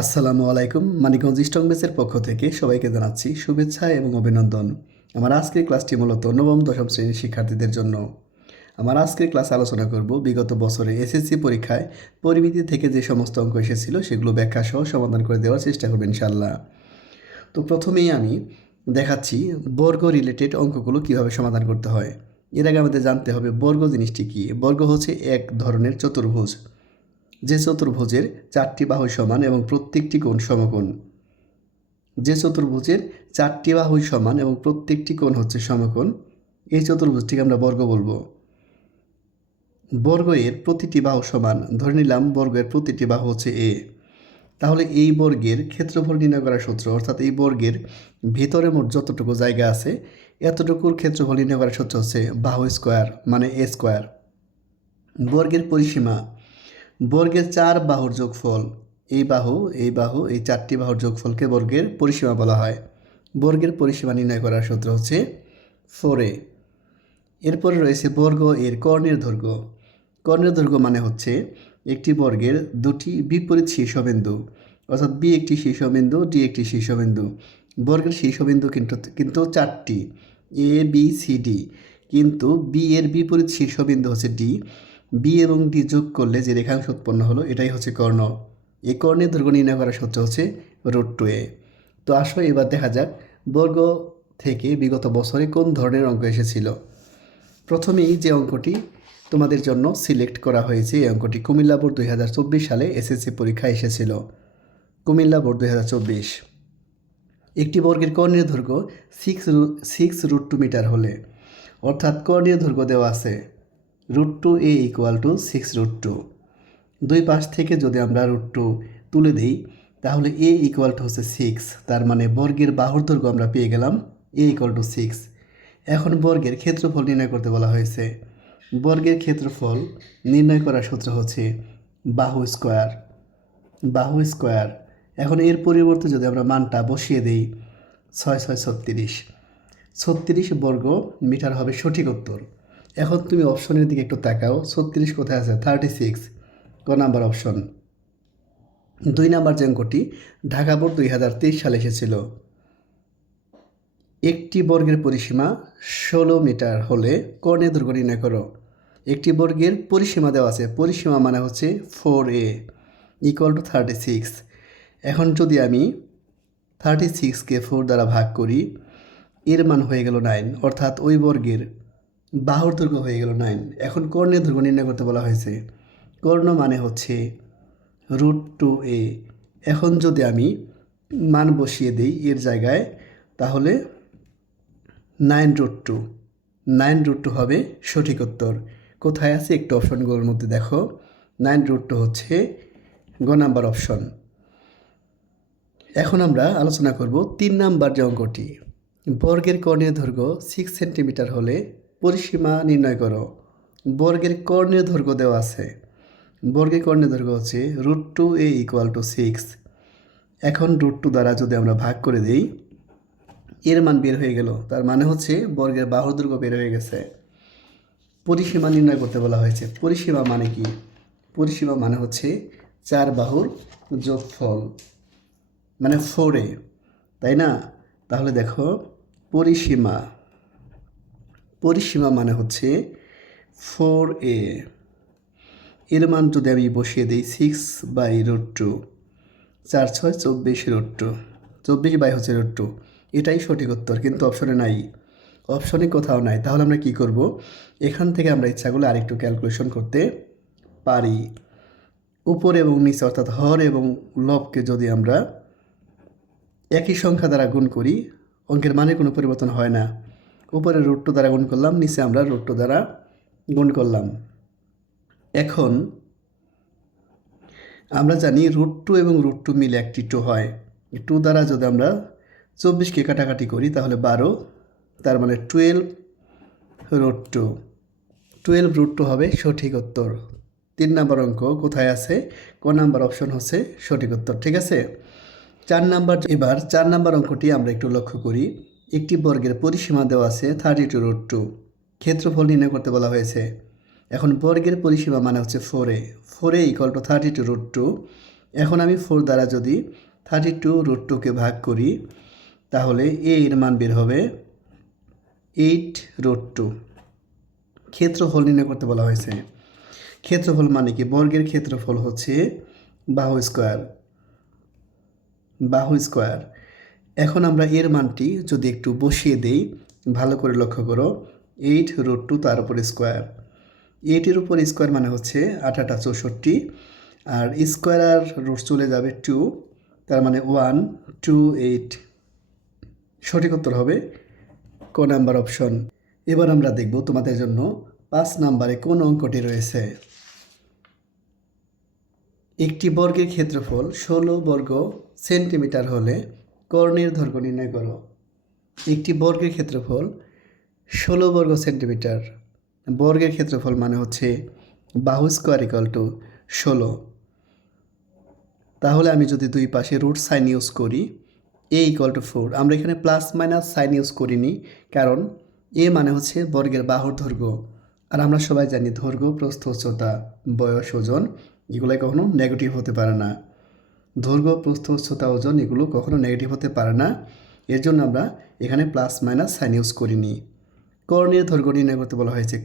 আসসালামু আলাইকুম। মানিকগঞ্জ স্ট্রং বেসের পক্ষ থেকে সবাইকে জানাচ্ছি শুভেচ্ছা এবং অভিনন্দন। আমার আজকের ক্লাসটি মূলত নবম দশম শ্রেণীর শিক্ষার্থীদের জন্য। আমার আজকের ক্লাসে আলোচনা করব বিগত বছরে এসএসসি পরীক্ষায় পরিমিতি থেকে যে সমস্ত অঙ্ক এসেছিল সেগুলো ব্যাখ্যা সহ সমাধান করে দেওয়ার চেষ্টা করব ইনশাআল্লাহ। তো প্রথমেই আমি দেখাচ্ছি বর্গ রিলেটেড অঙ্কগুলো কিভাবে সমাধান করতে হয়। এর আগে আমাদের জানতে হবে বর্গ জিনিসটি কী। বর্গ হচ্ছে এক ধরনের চতুর্ভুজ, যে চতুর্ভুজের চারটি বাহু সমান এবং প্রত্যেকটি কোণ সমকোণ। যে চতুর্ভুজের চারটি বাহুই সমান এবং প্রত্যেকটি কোণ হচ্ছে সমকোণ, এই চতুর্ভুজটিকে আমরা বর্গ বলবো। বর্গ এর প্রতিটি বাহু সমান, ধরে নিলাম বর্গের প্রতিটি বাহু হচ্ছে এ। তাহলে এই বর্গের ক্ষেত্রফল নির্ণয় করার সূত্র, অর্থাৎ এই বর্গের ভিতরে মোট যতটুকু জায়গা আছে এতটুকুর ক্ষেত্রফল নির্ণয় করার সূত্র হচ্ছে বাহু স্কোয়ার মানে এ স্কোয়ার। বর্গের পরিসীমা, বর্গের চার বাহুর যোগফল, এই বাহু এই বাহু এই চারটি বাহুর যোগফলকে বর্গের পরিসীমা বলা হয়। বর্গের পরিসীমা নির্ণয় করার সূত্র হচ্ছে 4a। এরপরে রয়েছে বর্গ এর কর্ণের দৈর্ঘ্য। কর্ণের দৈর্ঘ্য মানে হচ্ছে একটি বর্গের দুটি বিপরীত শীর্ষবিন্দু, অর্থাৎ বি একটি শীর্ষবিন্দু, ডি একটি শীর্ষবিন্দু। বর্গের শীর্ষবিন্দু কিন্তু চারটি, এ বি সি ডি, কিন্তু বি এর বিপরীত শীর্ষবিন্দু হচ্ছে ডি। বি এবং ডি যোগ করলে যে রেখাংশ উৎপন্ন হলো এটাই হচ্ছে কর্ণ। এই কর্ণের দৈর্ঘ্য নির্ণয় করার সূত্র হচ্ছে √2a। তো আসো এবার দেখা যাক বর্গ থেকে বিগত বছরে কোন ধরনের অঙ্ক এসেছিল। প্রথমেই যে অঙ্কটি তোমাদের জন্য সিলেক্ট করা হয়েছে, এই অঙ্কটি কুমিল্লা বোর্ড 2024 সালে এসএসসি পরীক্ষায় এসেছিল। কুমিল্লা বোর্ড 2024। একটি বর্গের কর্ণের দৈর্ঘ্য 6 √2 মিটার হলে, অর্থাৎ কর্ণের দৈর্ঘ্য দেওয়া আছে √2a = 6 √2। দুই পাশ থেকে যদি আমরা √2 তুলে দিই তাহলে a হচ্ছে 6, তার মানে বর্গের বাহুর দৈর্ঘ্য আমরা পেয়ে গেলাম a = 6। এখন বর্গের ক্ষেত্রফল নির্ণয় করতে বলা হয়েছে। বর্গের ক্ষেত্রফল নির্ণয় করার সূত্র হচ্ছে বাহু স্কোয়ার, বাহু স্কোয়ার। এখন এর পরিবর্তে যদি আমরা মানটা বসিয়ে দিই 6 6 36, 36 বর্গ মিটার হবে সঠিক উত্তর। এখন তুমি অপশনের দিকে একটু তাকাও, 36 কোথায় আছে? 36, ক নাম্বার অপশন। 2 নাম্বার যে অঙ্কটি ঢাকা বোর্ড 2023 সালে এসেছিল। একটি বর্গের পরিসীমা 16 মিটার হলে কর্ণের দৈর্ঘ্য নির্ণয় করো। একটি বর্গের পরিসীমা দেওয়া আছে, পরিসীমা মানে হচ্ছে 4a = 36। এখন যদি আমি 36কে 4 দ্বারা ভাগ করি এর মান হয়ে গেল 9, অর্থাৎ ওই বর্গের বাহুর দৈর্ঘ্য হয়ে গেল 9। এখন কর্ণের দৈর্ঘ্য নির্ণয় করতে বলা হয়েছে। কর্ণ মানে হচ্ছে √2a। এখন যদি আমি মান বসিয়ে দিই এর জায়গায় তাহলে 9 √2, 9 √2 হবে সঠিক উত্তর। কোথায় আছে? একটু অপশনগুলোর মধ্যে দেখো, 9 √2 হচ্ছে গ নাম্বার অপশন। এখন আমরা আলোচনা করব 3 নাম্বার যে অঙ্কটি। বর্গের কর্ণের দৈর্ঘ্য 6 সেন্টিমিটার হলে পরিসীমা নির্ণয় করো। বর্গের কর্ণের দৈর্ঘ্য দেওয়া আছে, বর্গের কর্ণের দৈর্ঘ্য হচ্ছে √2a = 6। এখন √2 দ্বারা যদি আমরা ভাগ করে দিই এর মান বের হয়ে গেল, তার মানে হচ্ছে বর্গের বাহুর দৈর্ঘ্য বের হয়ে গেছে। পরিসীমা নির্ণয় করতে বলা হয়েছে। পরিসীমা মানে কি? পরিসীমা মানে হচ্ছে চার বাহুর যোগফল মানে 4a, তাই না? তাহলে দেখো পরিসীমা, পরিসীমা মানে হচ্ছে 4a। এর মান যদি আমি বসিয়ে দিই 6/√2, 4 6 24 √2, 24 হচ্ছে √2, এটাই সঠিক উত্তর, কিন্তু অপশনে নাই, অপশনে কোথাও নাই। তাহলে আমরা কি করব? এখান থেকে আমরা ইচ্ছাগুলো আরেকটু ক্যালকুলেশন করতে পারি। উপর এবং নিচে অর্থাৎ হর এবং লবকে যদি আমরা একই সংখ্যা দ্বারা গুণ করি অঙ্কের মানে কোনো পরিবর্তন হয় না। উপরে √2 দ্বারা গুণ করলাম, নিচে আমরা √2 দ্বারা গুণ করলাম। এখন আমরা জানি √2 এবং √2 মিলে একটি 2 হয়। 2 দ্বারা যদি আমরা 24কে কাটাকাটি করি তাহলে 12, তার মানে 12 √2, 12 √2 হবে সঠিক উত্তর। 3 নাম্বার অঙ্ক কোথায় আছে? ক নাম্বার অপশন হচ্ছে সঠিক উত্তর। ঠিক আছে। 4 নাম্বার, এবার 4 নাম্বার অঙ্কটি আমরা একটু লক্ষ্য করি। একটি বর্গের পরিসীমা দেওয়া আছে 32 √2, ক্ষেত্রফল নির্ণয় করতে বলা হয়েছে। এখন বর্গের পরিসীমা মানে হচ্ছে 4a, 4a = 32 √2। এখন আমি 4 দ্বারা যদি 32√2 ভাগ করি তাহলে এর মান বের হবে 8√2। ক্ষেত্রফল নির্ণয় করতে বলা হয়েছে। ক্ষেত্রফল মানে কি? বর্গের ক্ষেত্রফল হচ্ছে বাহু স্কোয়ার। এখন আমরা এর মানটি যদি একটু বসিয়ে দেই, ভালো করে লক্ষ্য করো, 8√2 তার উপর স্কোয়ার। 8-এর উপর স্কোয়ার মানে হচ্ছে 8 8 64, আর স্কোয়ার আর রুট চলে যাবে 2, তার মানে 128। সঠিক উত্তর হবে ক নাম্বার অপশন। এবার আমরা দেখব তোমাদের জন্য 5 নাম্বারে কোন অঙ্কটি রয়েছে। একটি বর্গের ক্ষেত্রফল 16 বর্গ সেন্টিমিটার হলে কর্ণের দৈর্ঘ্য নির্ণয় করো। একটি বর্গের ক্ষেত্রফল 16 বর্গ সেন্টিমিটার। বর্গের ক্ষেত্রফল মানে হচ্ছে বাহু স্কোয়ার ইকুয়াল টু 16। তাহলে আমি যদি দুই পাশে রুট সাইন ইউজ করি, এ ইকুয়াল টু 4। আমরা এখানে প্লাস মাইনাস সাইন ইউজ করিনি, কারণ এ মানে হচ্ছে বর্গের বাহুর দৈর্ঘ্য। আর আমরা সবাই জানি দৈর্ঘ্য, প্রস্থ, উচ্চতা, বয়স, ওজন এগুলো কখনো নেগেটিভ হতে পারে না। দৈর্ঘ্য, প্রস্থ, উচ্চতা, ওজন এগুলো কখনো নেগেটিভ হতে পারে না। এর জন্য আমরা এখানে প্লাস মাইনাস সাইন ইউজ করিনি। কর্ণের দৈর্ঘ্য নির্ণয় করতে বলা হয়েছে।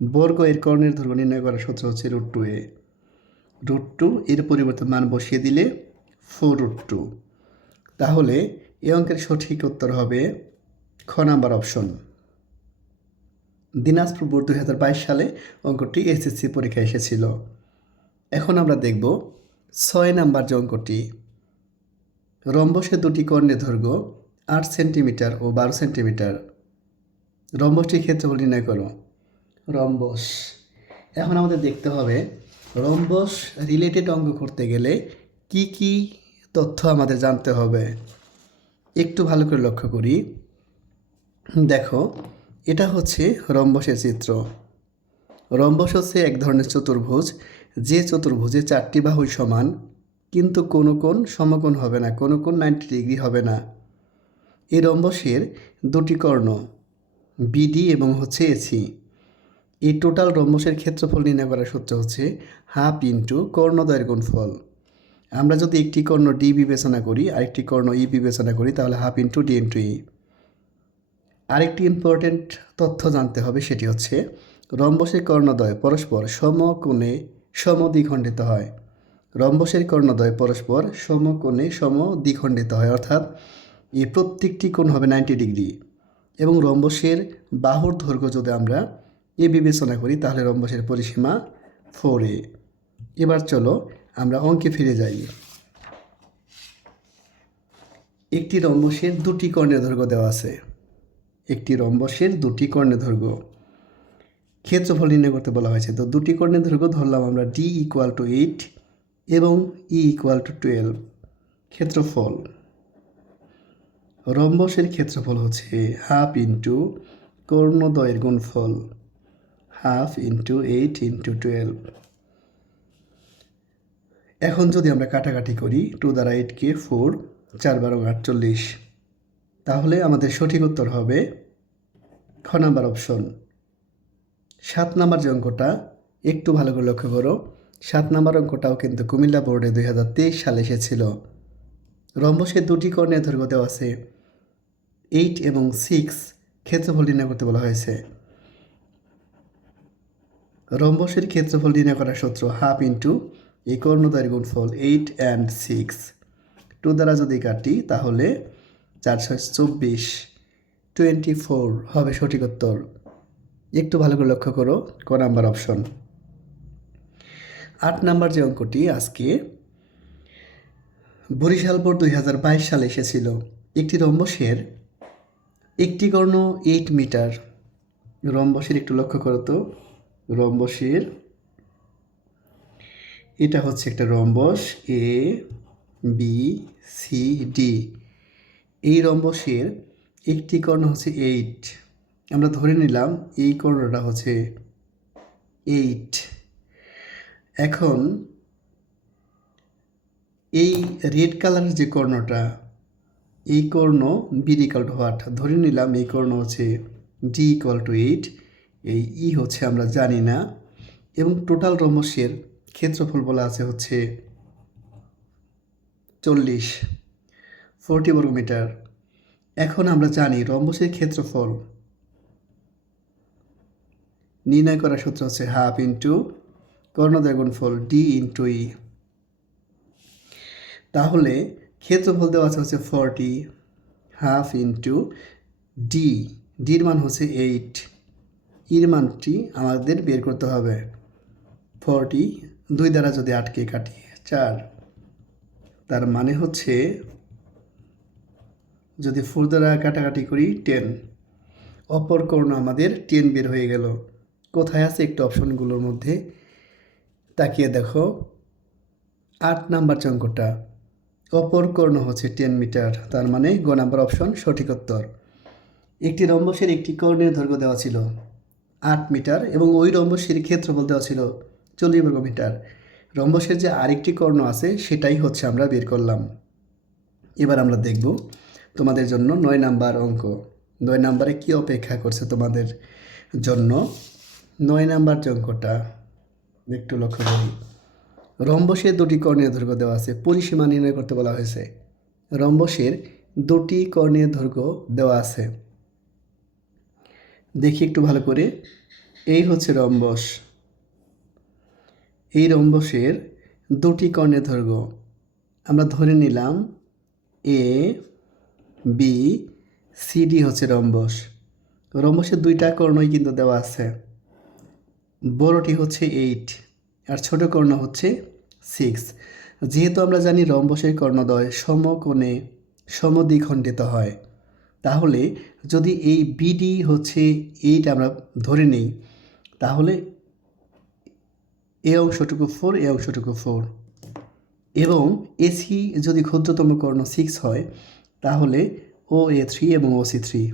বর্গ এর কর্ণের দৈর্ঘ্য নির্ণয় করার সূত্র হচ্ছে √2a। √2 এর পরিবর্তে মান বসিয়ে দিলে 4√2। তাহলে এই অঙ্কের সঠিক উত্তর হবে খ নাম্বার অপশন। দিনাজপুর বোর্ড 2022 সালে অঙ্কটি এসএসসি পরীক্ষায় এসেছিল। এখন আমরা দেখব 6 নাম্বার যে অঙ্কটি। রম্বসের দুটি কর্ণের দৈর্ঘ্য 8 সেন্টিমিটার ও 12 সেন্টিমিটার। রম্বসটির ক্ষেত্রফল নির্ণয় করো। রম্বস, এখন আমাদের দেখতে হবে রম্বস রিলেটেড অঙ্ক করতে গেলে কি কি তথ্য আমাদের জানতে হবে। একটু ভালো করে লক্ষ্য করি। দেখো, এটা হচ্ছে রম্বসের চিত্র। রম্বস হচ্ছে এক ধরনের চতুর্ভুজ, যে চতুর্ভুজে 4টি বাহুই সমান, কিন্তু কোনো কোণ সমকোণ হবে না, কোনো কোণ 90 ডিগ্রি হবে না। এই রম্বসের দুটি কর্ণ বিডি এবং হচ্ছে এসি। এই টোটাল রম্বসের ক্ষেত্রফল নির্ণয় করার সূত্র হচ্ছে হাফ ইন্টু কর্ণদ্বয়ের গুণফল। আমরা যদি একটি কর্ণ ডি বিবেচনা করি আর একটি কর্ণ ই বিবেচনা করি, তাহলে হাফ ইন্টু ডি ইন্টু ই। আরেকটি ইম্পর্টেন্ট তথ্য জানতে হবে, সেটি হচ্ছে রম্বসের কর্ণদ্বয় পরস্পর সমকোণে সমদ্বিখণ্ডিত হয়। রম্বসের কর্ণদ্বয় পরস্পর সমকোণে সমদ্বিখণ্ডিত হয়, অর্থাৎ এই প্রত্যেকটি কোণ হবে 90 ডিগ্রি। এবং রম্বসের বাহুর দৈর্ঘ্য যদি আমরা এ বিবেচনা করি, তাহলে রম্বসের পরিসীমা 4a। এবার চলো আমরা অঙ্কে ফিরে যাই। একটি রম্বসের দুটি কর্ণের দৈর্ঘ্য দেওয়া আছে। একটি রম্বসের দুটি কর্ণের দৈর্ঘ্য, ক্ষেত্রফল নির্ণয় করতে বলা হয়েছে। তো দুটি কর্ণের দৈর্ঘ্য ধরলাম আমরা ডি ইকুয়াল টু 8 এবং ই ইকুয়াল টু 12। ক্ষেত্রফল, রম্বসের ক্ষেত্রফল হচ্ছে হাফ ইন্টু কর্ণদ্বয়ের গুণফল, হাফ ইন্টু 8 ইন্টু 12। এখন যদি আমরা কাটাকাটি করি, 2 দ্বারা 8কে 4, 4 12 48, তাহলে আমাদের সঠিক উত্তর হবে খ নাম্বার অপশন। 7 নাম্বার যে অঙ্কটা, একটু ভালো করে লক্ষ্য করো। 7 নাম্বার অঙ্কটাও কিন্তু কুমিল্লা বোর্ডে 2023 সালে এসেছিল। রম্বসের দুটি কর্ণের দৈর্ঘ্য দেওয়া আছে 8 এবং 6। ক্ষেত্রফল নির্ণয় করতে বলা হয়েছে। রম্বসের ক্ষেত্রফল নির্ণয় করার সূত্র হাফ ইন্টু এই কর্ণদ্বয়ের গুণফল 8 and 6। 2 দ্বারা যদি কাটি তাহলে 4 6 24, 24 হবে সঠিক উত্তর। একটু ভালো করে লক্ষ্য করো, ক নাম্বার অপশন। 8 নাম্বার যে অঙ্কটি আজকে বরিশাল বোর্ড 2022 সালে এসেছিল। একটি রম্বসের একটি কর্ণ 8 মিটার। রম্বসের একটু লক্ষ্য করো তো, রম্বসের এটা হচ্ছে একটা rhombus A B C D. এই রম্বসের একটি কর্ণ হচ্ছে 8। আমরা ধরে নিলাম এই কর্ণটা হচ্ছে 8। এখন এই রেড কালারের যে কর্ণটা, এই কর্ণ বি ইকুয়াল টু হোয়াট, ধরে নিলাম এই কর্ণ হচ্ছে ডি ইকুয়াল টু 8। এই ই হচ্ছে আমরা জানি না। এবং টোটাল রম্বসের ক্ষেত্রফল বলা আছে হচ্ছে 40 বর্গমিটার। এখন আমরা জানি রম্বসের ক্ষেত্রফল নির্ণয় করার সূত্র হচ্ছে হাফ ইন্টু কর্ণদ্বয় গুণফল ডি ইন্টু ই। তাহলে ক্ষেত্রফল দেওয়া হচ্ছে 40, হাফ ইন্টু ডি, ডির মান হচ্ছে 8, ইর মানটি আমাদের বের করতে হবে। 40 2 দ্বারা যদি 8কে কাটি 4, তার মানে হচ্ছে যদি 4 দ্বারা কাটাকাটি করি 10, অপর কর্ণ আমাদের 10 বের হয়ে গেল। কোথায় আছে একটু অপশনগুলোর মধ্যে তাকিয়ে দেখো। 8 নাম্বার অঙ্কটা, অপর কর্ণ হচ্ছে 10 মিটার, তার মানে গ নাম্বার অপশন সঠিক উত্তর। একটি রম্বসের একটি কর্ণের দৈর্ঘ্য দেওয়া ছিল 8 মিটার এবং ওই রম্বসের ক্ষেত্রফল দেওয়া ছিল 40 বর্গমিটার। রম্বসের যে আরেকটি কর্ণ আছে সেটাই হচ্ছে আমরা বের করলাম। এবার আমরা দেখব তোমাদের জন্য 9 নাম্বার অঙ্ক। 9 নাম্বারে কী অপেক্ষা করছে তোমাদের জন্য। 9 নাম্বার যে অঙ্কটা একটু লক্ষ্য করি। রম্বসের দুটি কর্ণের দৈর্ঘ্য দেওয়া আছে, পরিসীমা নির্ণয় করতে বলা হয়েছে। রম্বসের দুটি কর্ণের দৈর্ঘ্য দেওয়া আছে, দেখি একটু ভালো করে। এই হচ্ছে রম্বস, এই রম্বসের দুটি কর্ণের দৈর্ঘ্য আমরা ধরে নিলাম এ বি সি ডি হচ্ছে রম্বস। রম্বসের দুইটা কর্ণই কিন্তু দেওয়া আছে, বড়টি হচ্ছে 8 আর ছোট কর্ণ হচ্ছে 6। যেহেতু আমরা জানি রম্বসের কর্ণদ্বয় সমকোণে সমদ্বিখণ্ডিত হয়, তাহলে যদি এই বিডি হচ্ছে 8 আমরা ধরে নিই, তাহলে এ অংশটুকু 4, এ অংশটুকু 4, এবং এসি যদি ক্ষুদ্রতম কর্ণ 6 হয় তাহলে ও এ 3 এবং ও সি 3।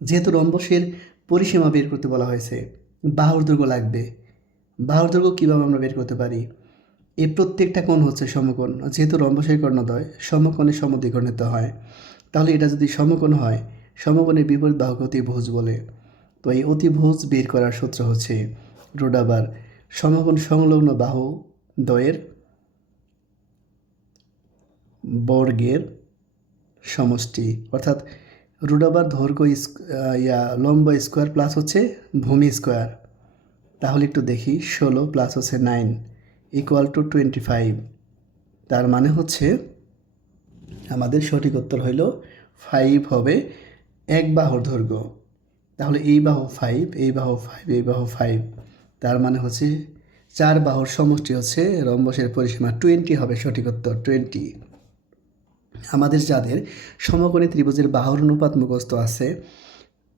যেহেতু রম্বসের পরিসীমা বের করতে বলা হয়েছে, বাহুর দৈর্ঘ্য লাগবে। বাহুর দৈর্ঘ্য কীভাবে আমরা বের করতে পারি? এই প্রত্যেকটা কোণ হচ্ছে সমকোণ, যেহেতু রম্বসের কর্ণদ্বয় সমকোণে সমদ্বিখণ্ডিত হয়, তাহলে এটা যদি সমকোণ হয়, সমকোণের বিপরীত বাহুকে অতিভুজ বলে। তো এই অতিভুজ বের করার সূত্র হচ্ছে রুট/, সমকোণ সংলগ্ন বাহু দ্বয়ের বর্গের সমষ্টি, অর্থাৎ রুট/, দৈর্ঘ্য লম্ব স্কোয়ার প্লাস হচ্ছে ভূমি স্কোয়ার। তাহলে একটু দেখি, 16 প্লাস হচ্ছে 9 ইকুয়াল টু 25। তার মানে হচ্ছে আমাদের সঠিক উত্তর হইল 5 হবে এক বাহুর দৈর্ঘ্য। তাহলে এই বাহু 5, এই বাহু 5, এই বাহু 5, তার মানে হচ্ছে 4 বাহুর সমষ্টি হচ্ছে রম্বসের পরিসীমা 20 হবে সঠিক উত্তর 20। আমাদের যাদের সমকোণী ত্রিভুজের বাহুর অনুপাত মুখস্থ আছে,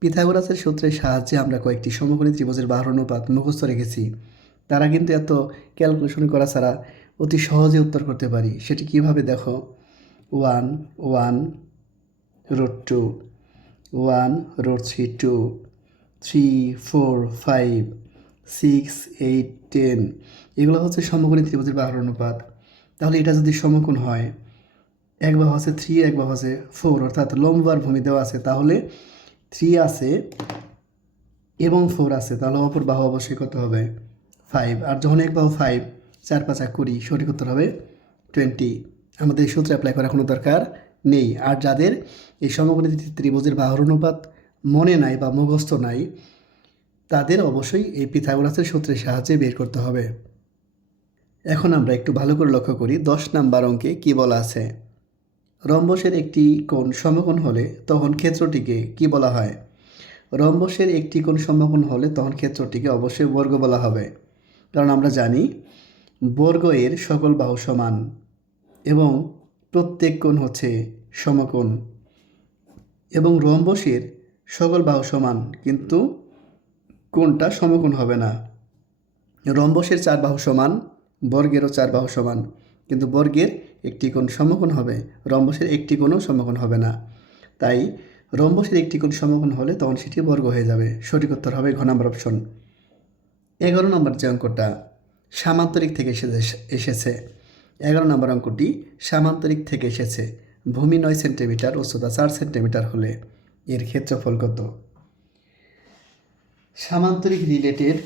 পিথাগোরাসের সূত্রের সাহায্যে আমরা কয়েকটি সমকোণী ত্রিভুজের বাহুর অনুপাত মুখস্থ রেখেছি, তারা কিন্তু এত ক্যালকুলেশন করা ছাড়া অতি সহজে উত্তর করতে পারি। সেটি কিভাবে দেখো, 1 1 √2, 1 √3 2, 3 4 5 6 8 10, এগুলো হচ্ছে সমকোণী ত্রিভুজের বাহুর অনুপাত। তাহলে এটা যদি সমকোণ হয়, এক বাহু আছে 3, এক বাহু আছে 4, অর্থাৎ লম্ব আর ভূমি দেওয়া আছে, তাহলে 3 আছে এবং 4 আছে, তাহলে অপর বাহু অবশ্যই কত হবে 5। আর যখন এক বাহু 5, 4 5 20, সঠিক উত্তর হবে 20। আমাদের এই সূত্র অ্যাপ্লাই করার কোনো দরকার নেই। আর যাদের এই সমকোণী ত্রিভুজের বাহুর অনুপাত মনে নাই বা মুখস্থ নাই, তাদের অবশ্যই এই পিথাগোরাসের সূত্রের সাহায্যে বের করতে হবে। এখন আমরা একটু ভালো করে লক্ষ্য করি 10 নাম্বার অঙ্কে কি বলা আছে। রম্বসের একটি কোণ সমকোণ হলে তখন ক্ষেত্রটিকে কি বলা হয়? রম্বসের একটি কোণ সমকোণ হলে তখন ক্ষেত্রটিকে অবশ্যই বর্গ বলা হবে, কারণ আমরা জানি বর্গ এর সকল বাহু সমান এবং প্রত্যেক কোণ হচ্ছে সমকোণ, এবং রম্বসের সকল বাহু সমান কিন্তু কোণটা সমকোণ হবে না। রম্বসের 4 বাহু সমান, বর্গেরও 4 বাহু সমান, কিন্তু বর্গের একটি কোণ সমকোণ হবে, রম্বসের একটি কোণও সমকোণ হবে না। তাই রম্বসের একটি কোণ সমকোণ হলে তখন সেটি বর্গ হয়ে যাবে। সঠিক উত্তর হবে ঘ নম্বর অপশন। 11 নম্বর যে অঙ্কটা সামান্তরিক থেকে এসেছে, 11 নম্বর অঙ্কটি সামান্তরিক থেকে এসেছে। ভূমি 9 সেন্টিমিটার, উচ্চতা 4 সেন্টিমিটার হলে এর ক্ষেত্রফল কত? সামান্তরিক রিলেটেড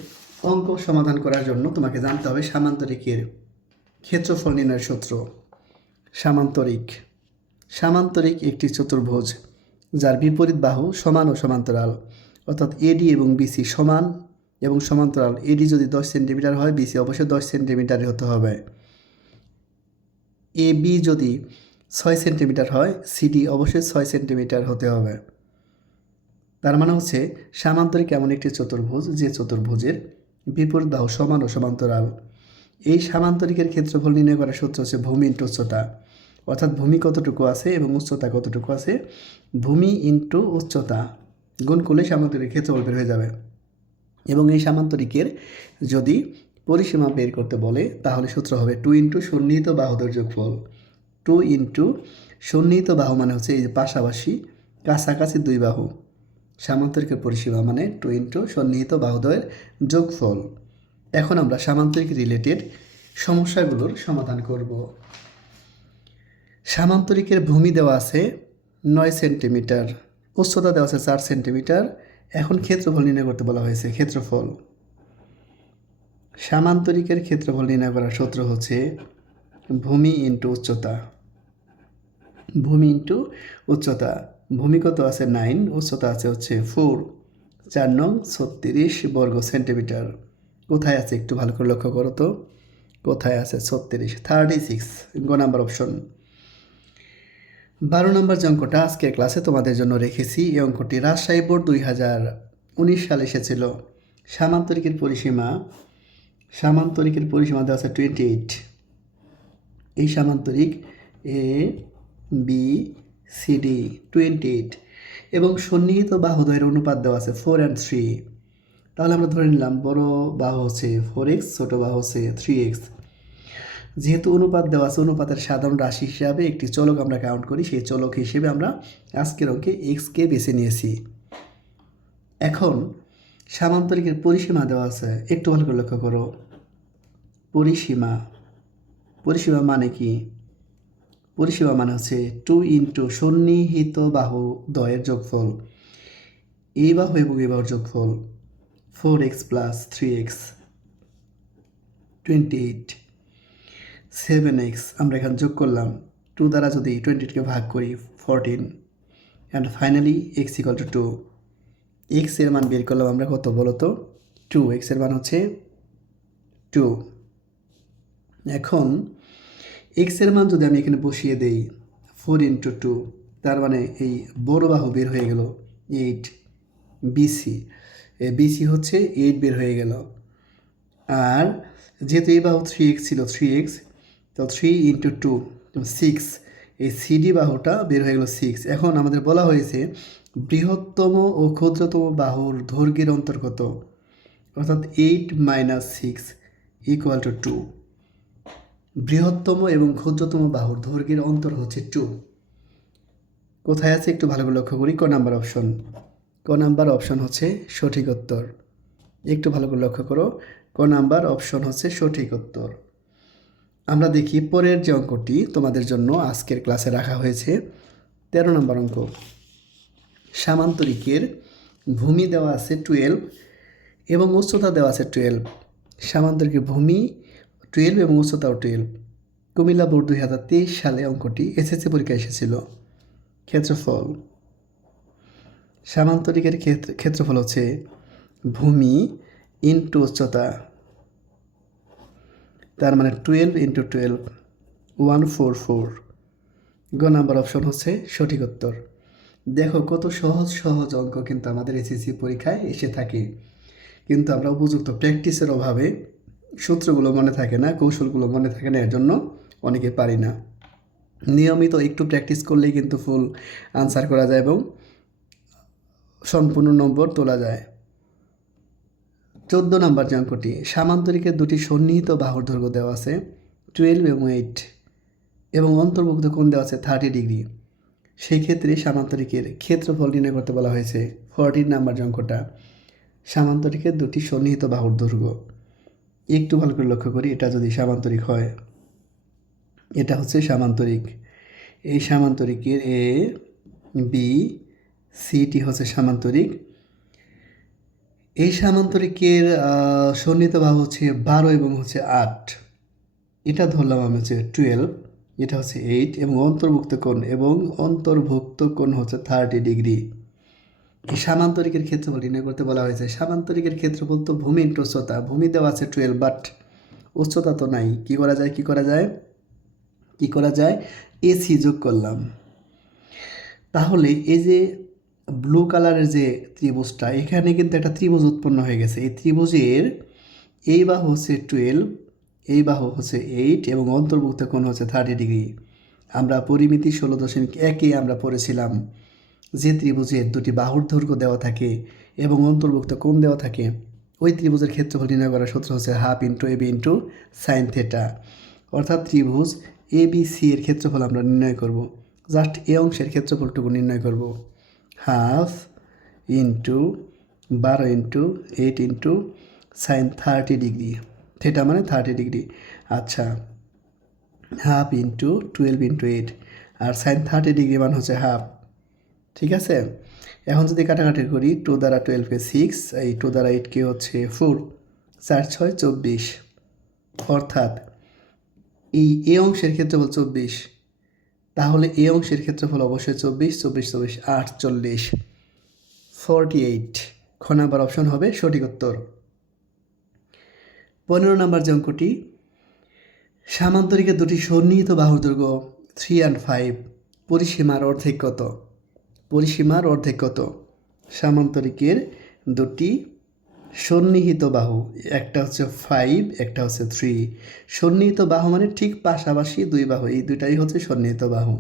অঙ্ক সমাধান করার জন্য তোমাকে জানতে হবে সামান্তরিকের ক্ষেত্রফল নির্ণয়ের সূত্র। সামান্তরিক। সামান্তরিক একটি চতুর্ভুজ যার বিপরীত বাহু সমান ও সমান্তরাল, অর্থাৎ এডি এবং বিসি সমান এবং সমান্তরাল। এডি যদি 10 সেন্টিমিটার হয়, বিসি অবশ্যই 10 সেন্টিমিটারই হতে হবে। এ বি যদি 6 সেন্টিমিটার হয়, সিডি অবশ্যই 6 সেন্টিমিটার হতে হবে। তার মানে হচ্ছে সামান্তরিক এমন একটি চতুর্ভুজ যে চতুর্ভুজের বিপরীত বাহু সমান ও সমান্তরাল। এই সামান্তরিকের ক্ষেত্রফল নির্ণয় করার সূত্র হচ্ছে ভূমি ইন্টু উচ্চতা, অর্থাৎ ভূমি কতটুকু আছে এবং উচ্চতা কতটুকু আছে, ভূমি ইন্টু উচ্চতা গুণ করলে সামান্তরিকের ক্ষেত্রফল বের হয়ে যাবে। এবং এই সামান্তরিকের যদি পরিসীমা বের করতে বলে তাহলে সূত্র হবে 2 ইন্টু সন্নিহিত বাহুদের যোগফল। 2 ইন্টু সন্নিহিত বাহু মানে হচ্ছে এই যে পাশাপাশি কাছাকাছি দুই বাহু, সামান্তরিকের পরিসীমা মানে 2 ইন্টু সন্নিহিত বাহুদ্বয়ের যোগফল। এখন আমরা সামান্তরিক রিলেটেড সমস্যাগুলোর সমাধান করব। সামান্তরিকের ভূমি দেওয়া আছে 9 সেন্টিমিটার, উচ্চতা দেওয়া আছে 4 সেন্টিমিটার। এখন ক্ষেত্রফল নির্ণয় করতে বলা হয়েছে। ক্ষেত্রফল, সামান্তরিকের ক্ষেত্রফল নির্ণয় করার সূত্র হচ্ছে ভূমি ইন্টু উচ্চতা। ভূমি ইন্টু উচ্চতা, ভূমি কত আছে 9, উচ্চতা আছে হচ্ছে 4, 4 নং 36 বর্গ সেন্টিমিটার। কোথায় আছে একটু ভালো করে লক্ষ্য করো তো, কোথায় আছে 36, 36 গ নাম্বার অপশন। 12 নম্বর যে অঙ্কটা আজকের ক্লাসে তোমাদের জন্য রেখেছি, এই অঙ্কটি রাজশাহী বোর্ড 2019 সালে এসেছিল। সামান্তরিকের পরিসীমা দেওয়া আছে 28। এই সামান্তরিক এ বি সি ডি 28 এবং সন্নিহিত বাহুদ্বয়ের অনুপাত দেওয়া আছে 4 and 3। তাহলে আমরা ধরে নিলাম বড় বাহু হচ্ছে 4x, ছোট বাহু হচ্ছে 3x। যেহেতু অনুপাত দেওয়া আছে, অনুপাতের সাধারণ রাশি হিসাবে একটি চলক আমরা কাউন্ট করি, সেই চলক হিসেবে আমরা আজকের অঙ্কে এক্সকে বেছে নিয়েছি। এখন সামান্তরিকের পরিসীমা দেওয়া আছে, একটু ভালো করে লক্ষ্য করো। পরিসীমা মানে কি? পরিসীমা মানে হচ্ছে 2 ইন্টু সন্নিহিত বাহু দ্বয়ের যোগফল, এই বাহু এবং এই বাহুর যোগফল 4x প্লাস 3x 28, 7x আমরা এখানে যোগ করলাম, 2 দ্বারা যদি 28কে ভাগ করি 14, and finally x equal to 2। x এর মান বের করলাম আমরা কত বলো তো, 2। x এর মান হচ্ছে 2। এখন x এর মান যদি আমি এখানে বসিয়ে দেই 4 ইন্টু 2, তার মানে এই বড় বাহু বের হয়ে গেল 8, বিসি হচ্ছে 8 বের হয়ে গেল। আর যেহেতু এই বাহু 3x ছিল, 3x, তো 3 ইন্টু 2 6, এই সিডি বাহুটা বের হয়ে গেল 6। এখন আমাদের বলা হয়েছে বৃহত্তম ও ক্ষুদ্রতম বাহুর দৈর্ঘ্যের অন্তর কত, অর্থাৎ 8 মাইনাস 6 ইকুয়াল টু 2। বৃহত্তম এবং ক্ষুদ্রতম বাহুর দৈর্ঘ্যের অন্তর হচ্ছে 2। কোথায় আছে একটু ভালো করে লক্ষ্য করি, ক নাম্বার অপশন। ক নাম্বার অপশন হচ্ছে সঠিক উত্তর। একটু ভালো করে লক্ষ্য করো, ক নাম্বার অপশন হচ্ছে সঠিক উত্তর। আমরা দেখি পরের যে অঙ্কটি তোমাদের জন্য আজকের ক্লাসে রাখা হয়েছে, 13 নম্বর অঙ্ক। সামান্তরিকের ভূমি দেওয়া আছে 12 এবং উচ্চতা দেওয়া আছে 12। সামান্তরিকের ভূমি 12 এবং উচ্চতাও 12। কুমিল্লা বোর্ড 2023 সালে অঙ্কটি এসএসসি পরীক্ষায় এসেছিল। ক্ষেত্রফল, সামান্তরিকের ক্ষেত্রফল হচ্ছে ভূমি ইন্টু উচ্চতা, তার মানে 12 ইন্টু 12 144। গ নাম্বার অপশন হচ্ছে সঠিক উত্তর। দেখো কত সহজ সহজ অঙ্ক কিন্তু আমাদের এসএসসি পরীক্ষায় এসে থাকে, কিন্তু আমরা উপযুক্ত প্র্যাকটিসের অভাবে সূত্রগুলো মনে থাকে না, কৌশলগুলো মনে থাকে না, এর জন্য অনেকে পারি না। নিয়মিত একটু প্র্যাকটিস করলেই কিন্তু ফুল আনসার করা যায় এবং সম্পূর্ণ নম্বর তোলা যায়। 14 নম্বর যে অঙ্কটি, সামান্তরিকের দুটি সন্নিহিত বাহুর দৈর্ঘ্য দেওয়া আছে 12 এবং 8 এবং অন্তর্ভুক্ত কোণ দেওয়া আছে 30 ডিগ্রি। সেই ক্ষেত্রে সামান্তরিকের ক্ষেত্রফল নির্ণয় করতে বলা হয়েছে। 14 নাম্বার যে অঙ্কটা, সামান্তরিকের দুটি সন্নিহিত বাহুর দৈর্ঘ্য। একটু ভালো করে লক্ষ্য করি, এটা যদি সামান্তরিক হয়, এটা হচ্ছে সামান্তরিক, এই সামান্তরিকের এ বি সিটি হচ্ছে সামান্তরিক। এই সামান্তরিকের সন্নিহিত বাহু হচ্ছে 12 এবং হচ্ছে 8, এটা ধরলাম আমি হচ্ছে 12, এটা হচ্ছে 8 এবং অন্তর্ভুক্ত কোণ হচ্ছে 30 ডিগ্রি। এই সামান্তরিকের ক্ষেত্রফল নির্ণয় করতে বলা হয়েছে। সামান্তরিকের ক্ষেত্রফল তো ভূমি ইন্টু উচ্চতা, ভূমি দেওয়া আছে 12 বাট উচ্চতা তো নাই। কি করা যায় এসি যোগ করলাম। তাহলে এই যে ব্লু কালারের যে ত্রিভুজটা, এখানে কিন্তু একটা ত্রিভুজ উৎপন্ন হয়ে গেছে। এই ত্রিভুজের এই বাহু হচ্ছে 12, এই বাহু হচ্ছে 8 এবং অন্তর্ভুক্ত কোণ হচ্ছে 30 ডিগ্রি। আমরা পরিমিতি 16.1 আমরা পড়েছিলাম যে ত্রিভুজের দুটি বাহুর দৈর্ঘ্য দেওয়া থাকে এবং অন্তর্ভুক্ত কোণ দেওয়া থাকে, ওই ত্রিভুজের ক্ষেত্রফল নির্ণয় করার সূত্র হচ্ছে half into AB into sine theta. অর্থাৎ ত্রিভুজ এবিসি এর ক্ষেত্রফল আমরা নির্ণয় করব। জাস্ট এ অংশের ক্ষেত্রফলটুকু নির্ণয় করব। Half into 12 into 8 into sign 30 degree, theta মানে 30 ডিগ্রি। আচ্ছা, হাফ ইন্টু 12 ইন্টু 8 আর সাইন 30 ডিগ্রি মান হচ্ছে হাফ। ঠিক আছে, এখন যদি কাটাকাটি করি 2 দ্বারা 12কে 6, এই 2 দ্বারা 8কে হচ্ছে 4, 4 6 24। অর্থাৎ এই এ অংশের ক্ষেত্রফল 24, তাহলে এ অংশের ক্ষেত্রফল অবশ্যই 24, 24 24 48, 48। খ নাম্বার অপশন হবে সঠিক উত্তর। 15 নম্বর যে অঙ্কটি, সামান্তরিকের দুটি সন্নিহিত বাহুর দৈর্ঘ্য 3 and 5, পরিসীমার অর্ধেক কত? সামান্তরিকের দুটি সন্নিহিত বাহু, একটা হচ্ছে 5, একটা হচ্ছে 3। সন্নিহিত বাহু মানে ঠিক পাশাপাশি দুই বাহু, এই দুইটাই হচ্ছে সন্নিহিত বাহু।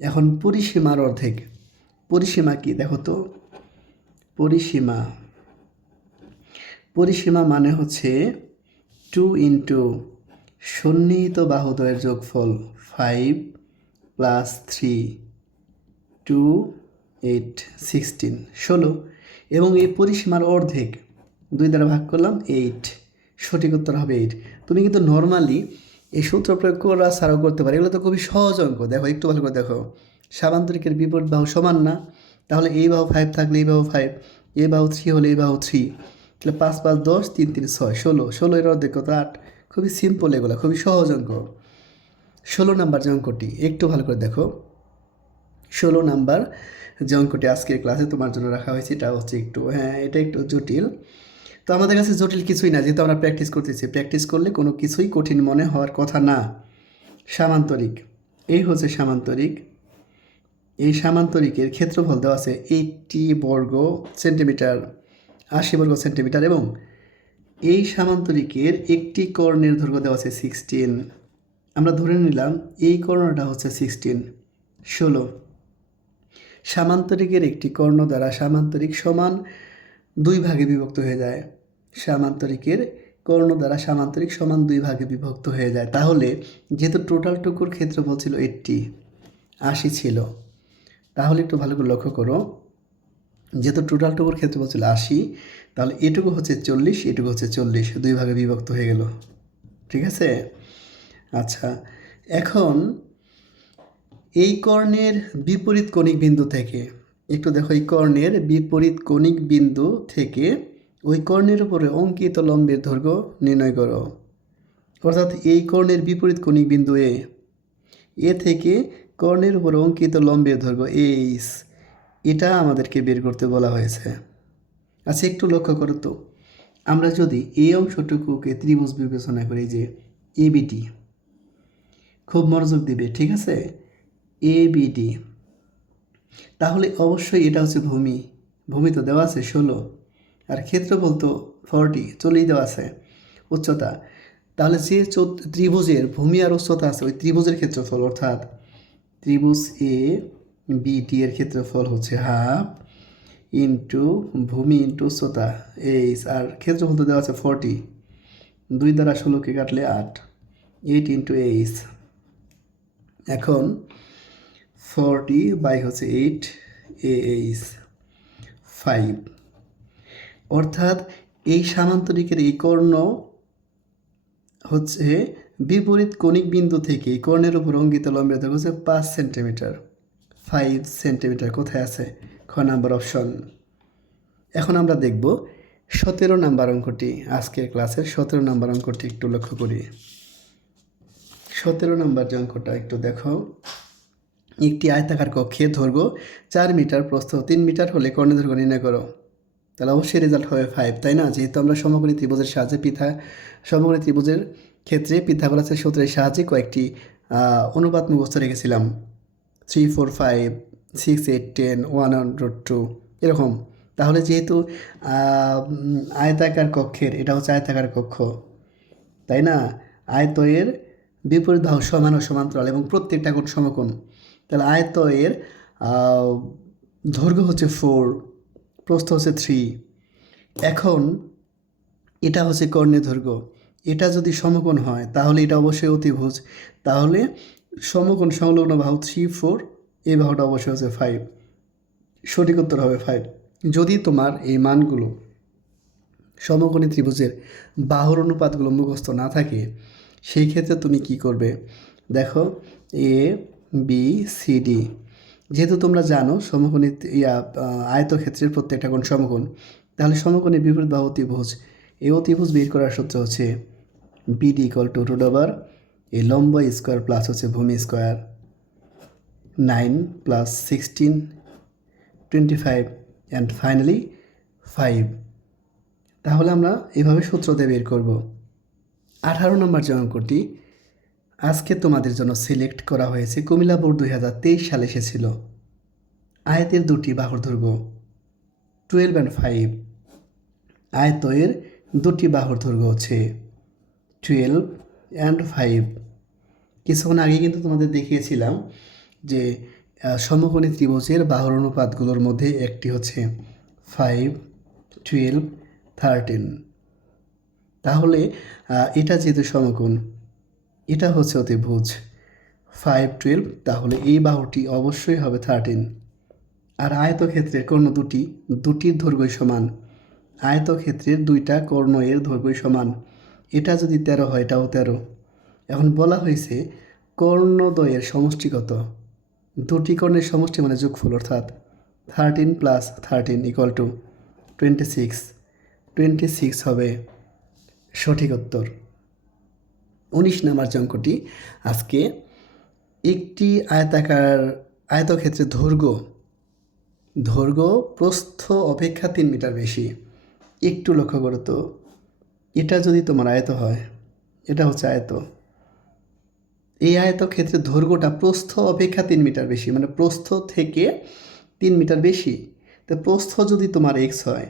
এখন পরিসীমার অর্ধেক, পরিসীমা কি দেখো তো? পরিসীমা মানে হচ্ছে 2 ইন্টু সন্নিহিত বাহুদ্বয়ের যোগফল 5 প্লাস 3, 2 8 16 16, এবং এই পরিসীমার অর্ধেক 2 দ্বারা ভাগ করলাম 8, সঠিক উত্তর হবে 8। তুমি কিন্তু নর্মালি এই সূত্র প্রয়োগ করা ছাড়াও করতে পারো, এগুলো তো খুবই সহজ অঙ্ক। দেখো একটু ভালো করে দেখো, সামান্তরিকের বিপরীত বাহু সমান না, তাহলে এই বাহু 5 থাকলে এই বাহু 5, এই বাহু 3 হলে এই বাহু 3, তাহলে 5 5 10, 3 3 6 16, 16 এর অর্ধেক কত? 8। খুবই সিম্পল, এগুলো খুবই সহজ অঙ্ক। 16 নাম্বার যে অঙ্কটি একটু ভালো করে দেখো, 16 নাম্বার যে অঙ্কটি আজকের ক্লাসে তোমার জন্য রাখা হয়েছে, এটা হচ্ছে এটা একটু জটিল। তো আমাদের কাছে জটিল কিছুই না, যেহেতু আমরা প্র্যাকটিস করতেছি। প্র্যাকটিস করলে কোনো কিছুই কঠিন মনে হওয়ার কথা না। সামান্তরিক, এই হচ্ছে সামান্তরিক। এই সামান্তরিকের ক্ষেত্রফল দেওয়া আছে 80 বর্গ সেন্টিমিটার, 80 বর্গ সেন্টিমিটার, এবং এই সামান্তরিকের একটি কর্ণের দৈর্ঘ্য দেওয়া আছে 16। আমরা ধরে নিলাম এই কর্ণটা হচ্ছে 16, 16। সামান্তরিকের একটি কর্ণ দ্বারা সামান্তরিক সমান 2 ভাগে বিভক্ত হয়ে যায়। সামান্তরিকের কর্ণ দ্বারা সামান্তরিক সমান 2 ভাগে বিভক্ত হয়ে যায়। তাহলে যেহেতু টোটাল টুকুর ক্ষেত্রফল ছিল 80 ছিল, তাহলে একটু ভালো করে লক্ষ্য করো, যেহেতু টোটাল টুকুর ক্ষেত্রফল ছিল 80, তাহলে এটুকু হচ্ছে 40, এটুকু হচ্ছে 40, 2 ভাগে বিভক্ত হয়ে গেল। ঠিক আছে? আচ্ছা, এখন এই কর্ণের বিপরীত কৌণিক বিন্দু থেকে একটু দেখো, এই কর্ণের বিপরীত কৌণিক বিন্দু থেকে ওই কর্ণের উপরে অঙ্কিত লম্বের দৈর্ঘ্য নির্ণয় করো। অর্থাৎ এই কর্ণের বিপরীত কৌণিক বিন্দু এ থেকে কর্ণের উপরে অঙ্কিত লম্বের দৈর্ঘ্য এইচ, এটা আমাদেরকে বের করতে বলা হয়েছে। আচ্ছা, একটু লক্ষ্য করো তো, আমরা যদি এই অংশটুকুকে ত্রিভুজ বিবেচনা করি, যে এবিটি, খুব মনোযোগ দিবে, ঠিক আছে? এবিডি, তাহলে অবশ্যই এটা হচ্ছে ভূমি তো দেওয়া আছে 16, আর ক্ষেত্রফল তো 40 দেওয়া আছে, উচ্চতা। তাহলে যে ত্রিভুজের ভূমি আর উচ্চতা আছে, ওই ত্রিভুজের ক্ষেত্রফল, অর্থাৎ ত্রিভুজ এ বিটি এর ক্ষেত্রফল হচ্ছে হাফ ইন্টু ভূমি ইন্টু উচ্চতা এইচ, আর ক্ষেত্রফল তো দেওয়া আছে 40, 2 দ্বারা 16কে কাটলে 8, 8 ইন্টু এইচ। এখন 40 বাই হচ্ছে 8 এইচ 5, অর্থাৎ এই সামান্তরিকের এই কর্ণ হচ্ছে বিপরীত কৌণিক বিন্দু থেকে এই কর্ণের উপর অঙ্কিত লম্বের দৈর্ঘ্য হচ্ছে 5 সেন্টিমিটার। 5 সেন্টিমিটার কোথায় আছে? খ নাম্বার অপশন। এখন আমরা দেখব 17 নাম্বার অঙ্কটি, আজকের ক্লাসের 17 নাম্বার অঙ্কটি একটু লক্ষ্য করি। 17 নম্বর যে অঙ্কটা একটু দেখো। একটি আয়তাকার কক্ষে দৈর্ঘ্য 4 মিটার, প্রস্থ 3 মিটার হলে কর্ণের দৈর্ঘ্য নির্ণয় করো। তাহলে অবশ্যই রেজাল্ট হবে 5, তাই না? যেহেতু আমরা সমকোণী ত্রিভুজের সাহায্যে সমকোণী ত্রিভুজের ক্ষেত্রে পিথাগোরাসের সূত্রের সাহায্যে কয়েকটি অনুপাত মুখস্থ রেখেছিলাম। 3, 4, 5, 6, 8, 10, 1/√2 এরকম। তাহলে যেহেতু আয়তাকার কক্ষের, এটা হচ্ছে আয়তাকার কক্ষ, তাই না? আয়তয়ের বিপরীত বাহু সমান ও সমান্তরাল এবং প্রত্যেকটা কোণ সমকোণ। তাহলে আয়তয়ের দৈর্ঘ্য হচ্ছে 4, প্রস্থ হচ্ছে 3। এখন এটা হচ্ছে কর্ণের দৈর্ঘ্য। এটা যদি সমকোণ হয় তাহলে এটা অবশ্যই অতিভুজ। তাহলে সমকোণ সংলগ্ন বাহু 3, 4, এই বাহুটা অবশ্যই হচ্ছে 5। সঠিক উত্তর হবে 5। যদি তোমার এই মানগুলো সমকোণী ত্রিভুজের বাহুর অনুপাতগুলো মুখস্থ না থাকে, সেই ক্ষেত্রে তুমি কি করবে? দেখো, এ বি সি ডি, যেহেতু তোমরা জানো সমকোণী আয়তক্ষেত্রের প্রত্যেকটা কোণ সমকোণ, তাহলে সমকোণী বিপরীত বাহু অতিভুজ, এই অতিভুজ বের করার সূত্র হচ্ছে বিডি √√ এই লম্ব স্কোয়ার প্লাস হচ্ছে ভূমি স্কোয়ার, 9 + 16, 25 অ্যান্ড ফাইনালি 5। তাহলে আমরা এভাবে সূত্র দিয়ে বের করব। 18 নম্বর যে অঙ্কটি আজকে তোমাদের জন্য সিলেক্ট করা হয়েছে, কুমিল্লা বোর্ড 2023 সালে এসেছিল। আয়তের দুটি বাহুর দৈর্ঘ্য 12 and 5। আয়তয়ের দুটি বাহুর দৈর্ঘ্য হচ্ছে 12 and 5। কিছুক্ষণ আগে কিন্তু তোমাদের দেখিয়েছিলাম যে সমকোণী ত্রিভুজের বাহুর অনুপাতগুলোর মধ্যে একটি হচ্ছে 5, 12, 13। তাহলে এটা যেহেতু সমকোণ, এটা হচ্ছে অতিভুজ 5, 12, তাহলে এই বাহুটি অবশ্যই হবে 13। আর আয়তক্ষেত্রের কর্ণ দুটির দৈর্ঘ্যই সমান। আয়তক্ষেত্রের দুইটা কর্ণ এর দৈর্ঘ্যই সমান। এটা যদি 13 হয়, এটাও 13। এখন বলা হয়েছে কর্ণদ্বয়ের সমষ্টি কত? দুটি কর্ণের সমষ্টি মানে যোগফল, অর্থাৎ 13 + 13 = 26। 26 হবে সঠিক উত্তর। 19 নম্বর যে অঙ্কটি আজকে, একটি আয়তক্ষেত্রের দৈর্ঘ্য প্রস্থ অপেক্ষা 3 মিটার বেশি। একটু লক্ষ্য করো তো, এটা যদি তোমার আয়ত হয়, এটা হচ্ছে আয়ত, এই আয়তক্ষেত্রের দৈর্ঘ্যটা প্রস্থ অপেক্ষা 3 মিটার বেশি, মানে প্রস্থ থেকে 3 মিটার বেশি। তো প্রস্থ যদি তোমার এক্স হয়,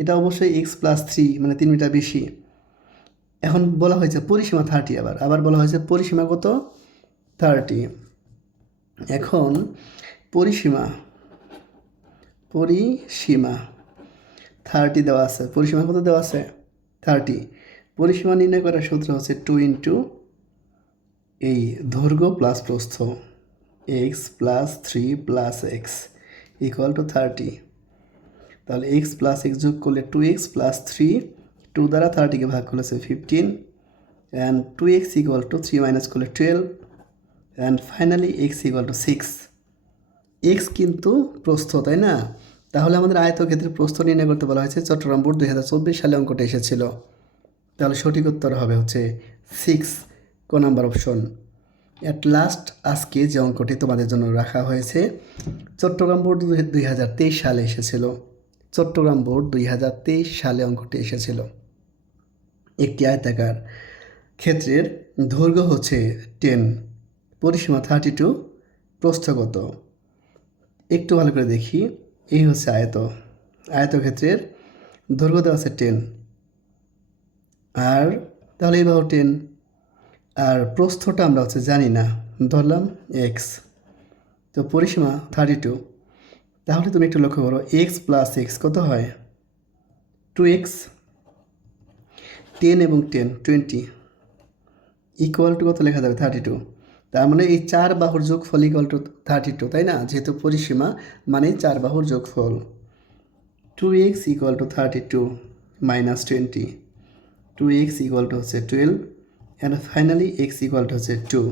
এটা অবশ্যই x + 3 মানে 3 মিটার বেশি। এখন বলা হয়েছে পরিসীমা 30, আবার বলা হয়েছে পরিসীমা কত? 30। এখন পরিসীমা 30 দেওয়া আছে। পরিসীমা কত দেওয়া আছে? 30। পরিসীমা নির্ণয় করার সূত্র হচ্ছে 2 × এই দৈর্ঘ্য প্লাস প্রস্থ, x + 3 + x = 30। তাহলে x + x যোগ করলে 2x + 3, 2 দ্বারা 30কে ভাগ করলে 15, অ্যান্ড 2x = 3 - করলে 12, অ্যান্ড ফাইনালি x = 6। x কিন্তু প্রস্থ, তাই না? তাহলে আমাদের আয়তক্ষেত্রের প্রস্থ নির্ণয় করতে বলা হয়েছে। চট্টগ্রাম বোর্ড 2024 সালে অঙ্কটা এসেছিল। তাহলে সঠিক উত্তর হবে হচ্ছে 6, ক নাম্বার অপশন। অ্যাট লাস্ট আজকে যে অঙ্কটি তোমাদের জন্য রাখা হয়েছে, চট্টগ্রাম বোর্ড 2023 সালে এসেছিল। চট্টগ্রাম বোর্ড 2023 সালে অঙ্কটি এসেছিল। একটি আয়তাকার ক্ষেত্রের দৈর্ঘ্য হচ্ছে 10, পরিসীমা 32, প্রস্থ কত? একটু ভালো করে দেখি। এই হচ্ছে আয়তক্ষেত্রের দৈর্ঘ্য দেওয়া আছে 10, আর তাহলে এই বাহু 10, আর প্রস্থটা আমরা হচ্ছে জানি না, ধরলাম x। তো পরিসীমা 32। তাহলে তুমি একটু লক্ষ্য করো, x + x কত হয়? 2x। 10 এবং 10 20 = কত লেখা যাবে? 32। তার মানে এই 4 বাহুর যোগফল = 32, তাই না? যেহেতু পরিসীমা মানে 4 বাহুর যোগফল। 2x = 32 - 20, 2x হচ্ছে 12, অ্যান্ড ফাইনালি x হচ্ছে 2,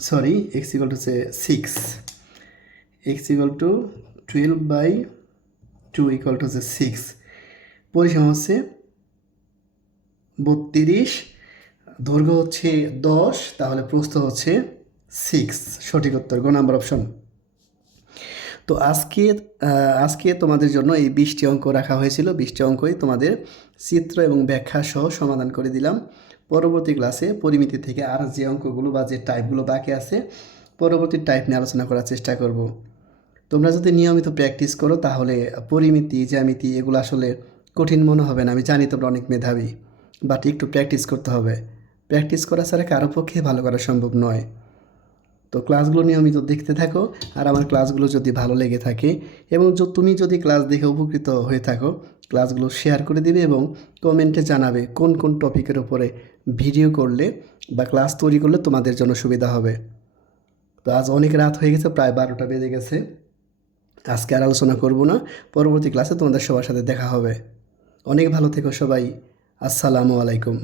সরি x হচ্ছে 6। x = 12/2 হচ্ছে 6। পরিসীমা হচ্ছে 32, দৈর্ঘ্য হচ্ছে 10, তাহলে প্রস্থ হচ্ছে 6। সঠিক উত্তর গ নাম্বার অপশন। তো আজকে তোমাদের জন্য এই 20টি অঙ্ক রাখা হয়েছিল। 20টি অঙ্কই তোমাদের চিত্র এবং ব্যাখ্যা সহ সমাধান করে দিলাম। পরবর্তী ক্লাসে পরিমিতি থেকে আর যে অঙ্কগুলো বা যে টাইপগুলো বাকি আছে পরবর্তী টাইপ নিয়ে আলোচনা করার চেষ্টা করব। তোমরা যদি নিয়মিত প্র্যাকটিস করো তাহলে পরিমিতি, জ্যামিতি এগুলো আসলে কঠিন মনে হবে না। আমি জানি তোমরা অনেক মেধাবী, বাট একটু প্র্যাকটিস করতে হবে। প্র্যাকটিস করা ছাড়া কারো পক্ষে ভালো করা সম্ভব নয়। তো ক্লাসগুলো নিয়মিত দেখতে থাকো। আর আমার ক্লাসগুলো যদি ভালো লেগে থাকে এবং তুমি যদি ক্লাস দেখে উপকৃত হয়ে থাকো, ক্লাসগুলো শেয়ার করে দিবে এবং কমেন্টে জানাবে কোন কোন টপিকের উপরে ভিডিও করলে বা ক্লাস তৈরি করলে তোমাদের জন্য সুবিধা হবে। তো আজ অনেক রাত হয়ে গেছে, প্রায় 12টা বেজে গেছে। আজকে আর আলোচনা করব না, পরবর্তী ক্লাসে তোমাদের সবার সাথে দেখা হবে। অনেক ভালো থেকো সবাই। আসসালামু আলাইকুম।